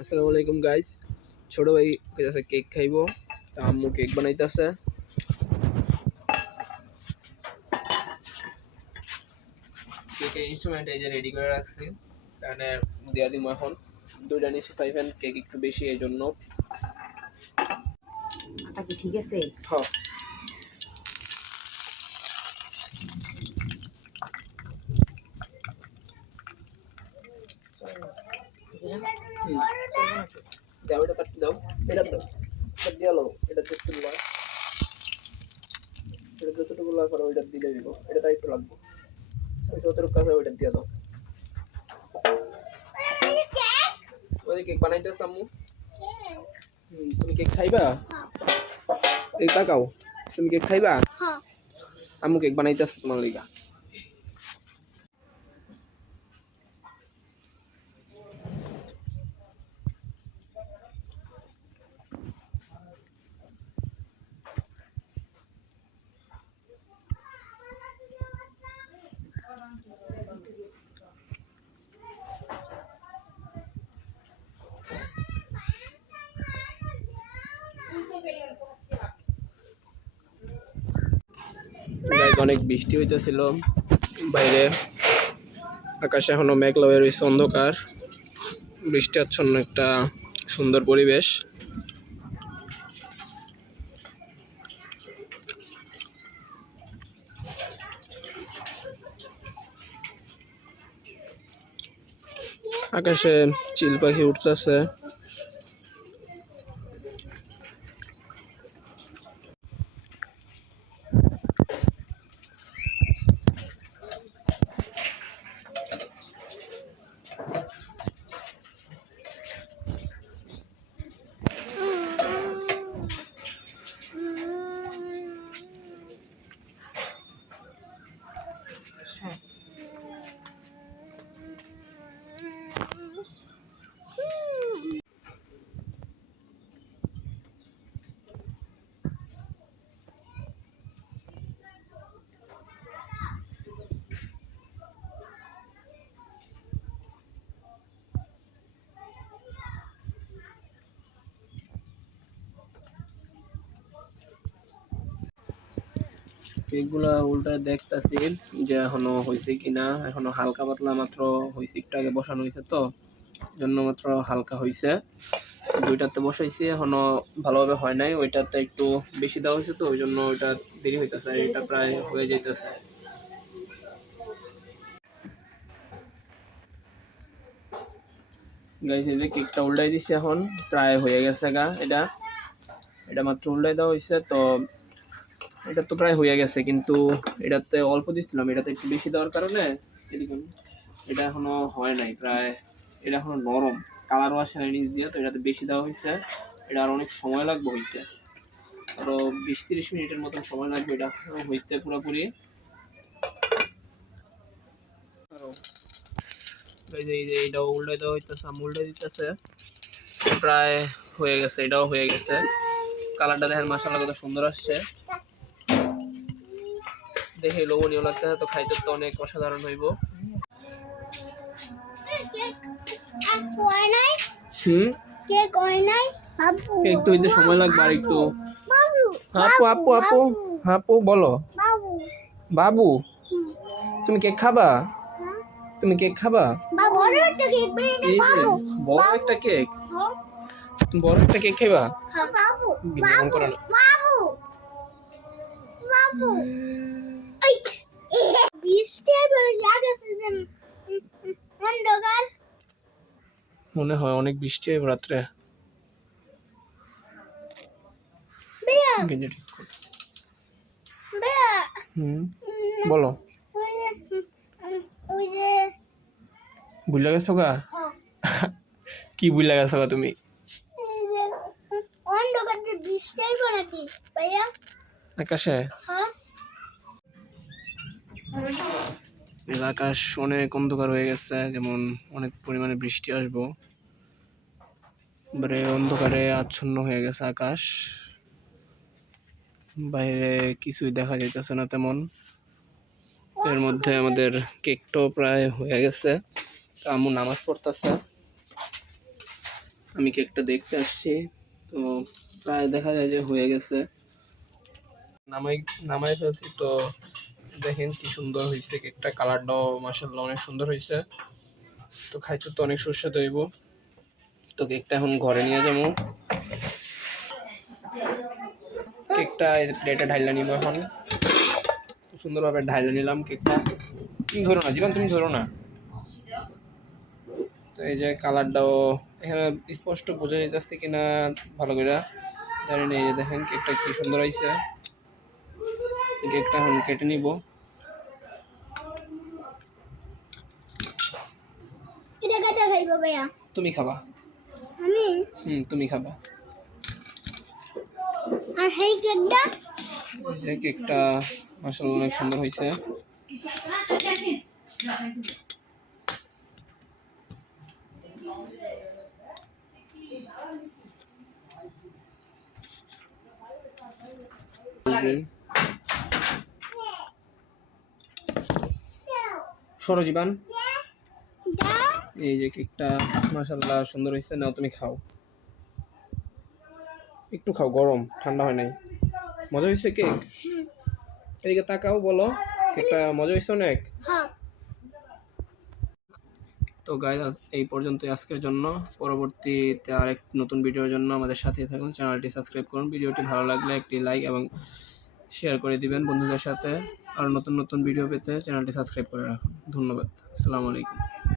আসসালামু আলাইকুম গাইজ। ছোট ভাই কইতাছে কেক খাইবো, তা আম্মু কেক বানাইতেছে। কেকের ইনস্ট্রুমেন্ট এই যে রেডি করে রাখছি, এখানে দিয়া দিমু এখন। দুইটা নিচে পাইবেন, কেক একটু বেশি এই জন্য। আগে ঠিক আছে। হ্যাঁ, দাও এটা কাটতে দাও, এটা দাও, এটা দিয়ে লো, এটা দেখতে দিবা, এটা যতটুকু লাগবে ওইটা দিলে দিব, এটা তাই একটু লাগবে। ওই যতটুকু আছে ওইটা দিয়ে দাও। ওই কেক বানাইতেছ আম্মু? তুমি কেক খাইবা? এই তাকাও, তুমি কেক খাইবা? আম্মু কেক বানাইতেছ তোমার লিগা। অনেক বৃষ্টি হইতেছিল বাইরে, আকাশে এখনো মেঘলা হয়ে রয়েছে, অন্ধকার, বৃষ্টি আচ্ছন্ন একটা সুন্দর পরিবেশ। আকাশে চিল পাখি উঠতেছে। কেকগুলা উল্টা দেখতেছি যে এখনো হয়েছে কিনা, এখনো হালকা পাতলা মাত্র হয়েছে, একটু আগে বসানো হয়েছে তো জন্য মাত্র হালকা হয়েছে। দুইটাতে বসাইছি, এখনো ভালোভাবে হয় নাই, ওইটাতে একটু বেশি দেওয়া হয়েছে তো ওই জন্য ওইটা দেরি হইতেছে, এটা প্রায় হয়ে যাইতেছে। গাইস এই যে কেকটা উল্টাই দিছি, এখন প্রায় হয়ে গেছে গা। এটা এটা মাত্র উল্টাই দেওয়া হয়েছে তো এটা তো প্রায় হয়ে গেছে, কিন্তু এটাতে অল্প দিচ্ছিলাম, এটাতে একটু বেশি দেওয়ার কারণে এটা এখনো হয় নাই প্রায়। এটা এখনো নরম, কালারও আসে নাই নিচ দিয়ে, তো এটাতে বেশি দেওয়া হয়েছে। এটা আর অনেক সময় লাগবে হইতে, আরো 20-30 মিনিটের মতন সময় লাগবে এটা হইতে পুরোপুরি। এটাও উল্টাই দেওয়া হইতেছে, উল্টাই দিতেছে, প্রায় হয়ে গেছে, এটাও হয়ে গেছে। কালারটা দেখেন মাশাআল্লাহ কত সুন্দর আসছে, দেখে লোভনীয় লাগতেছে, তো খাইতে তো অনেক অসাধারণ হইব। কেক তো হইতে সময় লাগবে আর একটু। আপু আপু আপু আপু বলো। বাবু, তুমি কেক খাবা? তুমি কেক খাবা? বড় একটা কেক, তুমি বড় একটা কেক খাইবা? মন করে না। মনে হয় অনেক বৃষ্টি হবে রাত্রে। বলো, ভুলে গেছো গা? কি ভুলে গেছো গা তুমি? আকাশে আকাশ অনেক অন্ধকার হয়ে গেছে, যেমন অনেক পরিমাণে বৃষ্টি আসবো, এবারে অন্ধকারে আচ্ছন্ন হয়ে গেছে আকাশ, বাইরে কিছুই দেখা যাইতেছে না তেমন। এর মধ্যে আমাদের কেকটাও প্রায় হয়ে গেছে, আম্মু নামাজ পড়তেছে। আমি কেকটা দেখতে আসছি, তো প্রায় দেখা যায় যে হয়ে গেছে। নামাই নামাই ফেলছি, তো দেখেন কি সুন্দর হয়েছে কেকটা, কালারটাও মাশাআল্লাহ অনেক সুন্দর হয়েছে। তো খাইতে তো অনেক সুস্বাদু হইব। তো কেকটা এখন ঘরে নিয়ে যাবো। কেকটা প্লেটে ঢাইলা নিব এখন। সুন্দরভাবে ঢাইলা নিলাম কেকটা। তুমি ধরো না জীবন, তুমি ধরো না। তো এই যে কালারটাও এখানে স্পষ্ট বোঝা যাচ্ছে কিনা ভালো করে জানি না। এই যে দেখেন কেকটা কি সুন্দর হয়েছে। কেকটা এখন কেটে নিব। এটা কাটা খাইবো ভাইয়া? তুমি খাবা। আমি? তুমি খাবা। আর এই কেকটা? এই যে কেকটা মাশাআল্লাহ অনেক সুন্দর হয়েছে। সরো জীবান। এই যে কেকটা মাশাআল্লাহ সুন্দর হয়েছে। নাও তুমি খাও, একটু খাও, গরম ঠান্ডা হয় নাই। মজা হয়েছে কেক? এদিকে তাকাও, বলো কেকটা মজা হয়েছে অনেক। তো গাইস এই পর্যন্তই আজকের জন্য। পরবর্তীতে আরেক নতুন ভিডিওর জন্য আমাদের সাথেই থাকুন, চ্যানেলটি সাবস্ক্রাইব করুন। ভিডিওটি ভালো লাগলে একটি লাইক এবং শেয়ার করে দিবেন বন্ধুদের সাথে। আর নতুন নতুন ভিডিও পেতে চ্যানেলটি সাবস্ক্রাইব করে রাখুন। ধন্যবাদ। আসসালামু আলাইকুম।